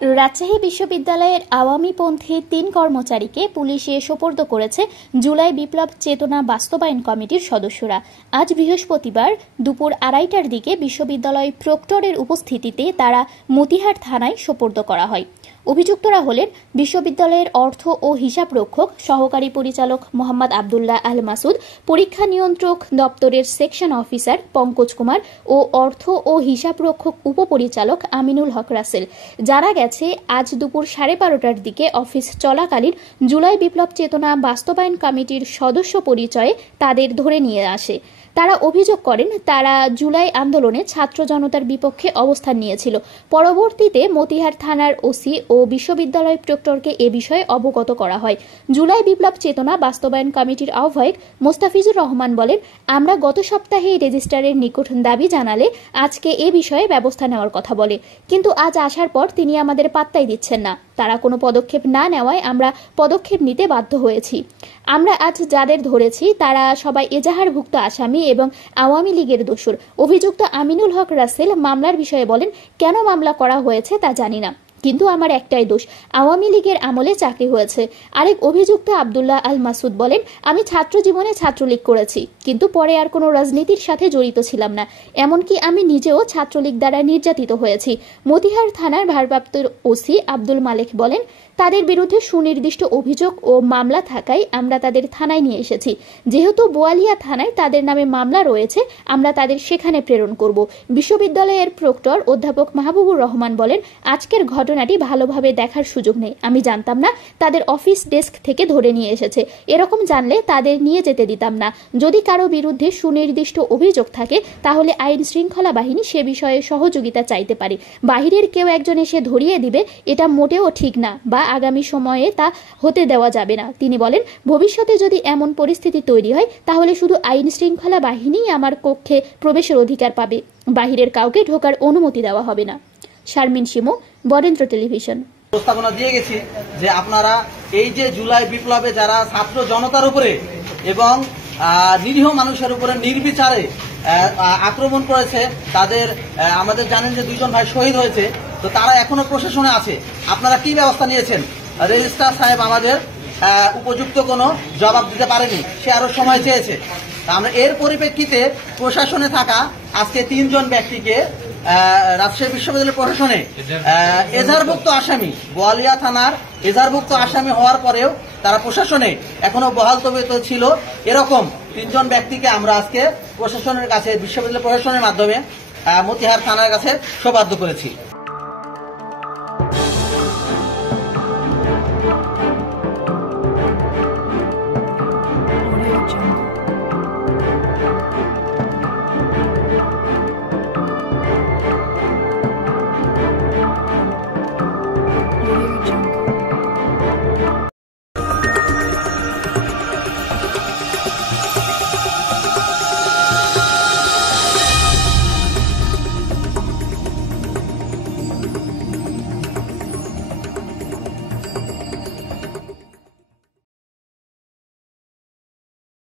রাজশাহী বিশ্ববিদ্যালয়ের আওয়ামীপন্থী ৩ কর্মচারীকে পুলিশে সোপর্দ করেছে জুলাই বিপ্লব চেতনা বাস্তবায়ন কমিটির সদস্যরা। আজ বৃহস্পতিবার দুপুর ২:৩০টার দিকে বিশ্ববিদ্যালয় প্রক্টরের উপস্থিতিতে তারা মতিহার থানায় সোপর্দ করা হয়। অভিযুক্তরা হলেন বিশ্ববিদ্যালয়ের অর্থ ও হিসাব রক্ষক সহকারী পরিচালক মোহাম্মদ আবদুল্লাহ আল মাসুদ, পরীক্ষা নিয়ন্ত্রক দপ্তরের সেকশন অফিসার পঙ্কজ কুমার ও অর্থ ও হিসাব রক্ষক উপপরিচালক আমিনুল হক রাসেল। জানা গেছে, আজ দুপুর 12:30টার দিকে অফিস চলাকালীন জুলাই বিপ্লব চেতনা বাস্তবায়ন কমিটির সদস্য পরিচয়ে তাদের ধরে নিয়ে আসে। তারা অভিযোগ করেন, তারা জুলাই আন্দোলনে ছাত্র জনতার বিপক্ষে অবস্থান নিয়েছিল। পরবর্তীতে মতিহার থানার ওসি ও বিশ্ববিদ্যালয় প্রক্টরকে এ বিষয়ে অবগত করা হয়। জুলাই বিপ্লব চেতনা বাস্তবায়ন কমিটির আহ্বায়ক মোস্তাফিজুর রহমান বলেন, আমরা গত সপ্তাহে রেজিস্ট্রারের নিকট দাবি জানালে আজকে এ বিষয়ে ব্যবস্থা নেওয়ার কথা বলে, কিন্তু আজ আসার পর তিনি আমাদের পাত্তাই দিচ্ছেন না। তারা কোনো পদক্ষেপ না নেওয়ায় আমরা পদক্ষেপ নিতে বাধ্য হয়েছি। আমরা আজ যাদের ধরেছি তারা সবাই এজাহারভুক্ত আসামি এবং আওয়ামী লীগের দোসর। অভিযুক্ত আমিনুল হক রাসেল মামলার বিষয়ে বলেন, কেন মামলা করা হয়েছে তা জানি না, কিন্তু আমার একটাই দোষ, আওয়ামী লীগের আমলে চাকরি হয়েছে। আরেক অভিযুক্ত আবদুল্লাহ আল মাসুদ বলেন, আমি ছাত্র জীবনে ছাত্রলীগ করেছি, কিন্তু পরে আর কোনো রাজনীতির সাথে জড়িত ছিলাম না। এমনকি আমি নিজেও ছাত্রলীগ দ্বারা নির্যাতিত হয়েছি। মতিহার থানার ভারপ্রাপ্ত ওসি আব্দুল মালেক বলেন, তাদের বিরুদ্ধে সুনির্দিষ্ট অভিযোগ ও মামলা থাকায় আমরা তাদের থানায় নিয়ে এসেছি। যেহেতু বোয়ালিয়া থানায় তাদের নামে মামলা রয়েছে, আমরা তাদের সেখানে প্রেরণ করব। বিশ্ববিদ্যালয়ের প্রক্টর অধ্যাপক মাহবুবুর রহমান বলেন, আজকের ঘটনাটি ভালোভাবে দেখার সুযোগ নেই। আমি জানতাম না তাদের অফিস ডেস্ক থেকে ধরে নিয়ে এসেছে। এরকম জানলে তাদের নিয়ে যেতে দিতাম না। যদি কারো বিরুদ্ধে সুনির্দিষ্ট অভিযোগ থাকে তাহলে আইন শৃঙ্খলা বাহিনী সে বিষয়ে সহযোগিতা চাইতে পারে। বাহিরের কেউ একজন এসে ধরিয়ে দিবে, এটা মোটেও ঠিক না বা আগামী সময়ে তা হতে দেওয়া যাবে না। তিনি বলেন, ভবিষ্যতে যদি এমন পরিস্থিতি তৈরি হয় তাহলে শুধু আইন শৃঙ্খলা বাহিনীই আমার কক্ষে প্রবেশের অধিকার পাবে, বাহিরের কাউকে ঢোকার অনুমতি দেওয়া হবে না। শারমিন শিমু, বরেন্দ্র টেলিভিশন। প্রস্তাবনা দিয়ে গেছি যে আপনারা এই যে জুলাই বিপ্লবে যারা ছাত্র জনতার উপরে এবং নিরীহ মানুষের উপরে নির্বিচারে আক্রমণ করেছে, তাদের আমাদের জানেন যে 2 জন ভাই শহীদ হয়েছে, তো তারা এখনো প্রশাসনে আছে। আপনারা কি ব্যবস্থা নিয়েছেন? রেজিস্ট্রার সাহেব আমাদের উপযুক্ত কোনো জবাব দিতে পারেনি, সে আরো সময় চেয়েছে। আমরা এর পরিপ্রেক্ষিতে প্রশাসনে থাকা আজকে 3 জন ব্যক্তিকে রাজশাহী বিশ্ববিদ্যালয় প্রশাসনে এজাহারভুক্ত আসামি, বোয়ালিয়া থানার এজাহারভুক্ত আসামি হওয়ার পরেও তারা প্রশাসনে এখনো বহাল তবিয়তে ছিল, এরকম 3 জন ব্যক্তিকে আমরা আজকে প্রশাসনের কাছে, বিশ্ববিদ্যালয় প্রশাসনের মাধ্যমে মতিহার থানার কাছে সোপর্দ করেছি।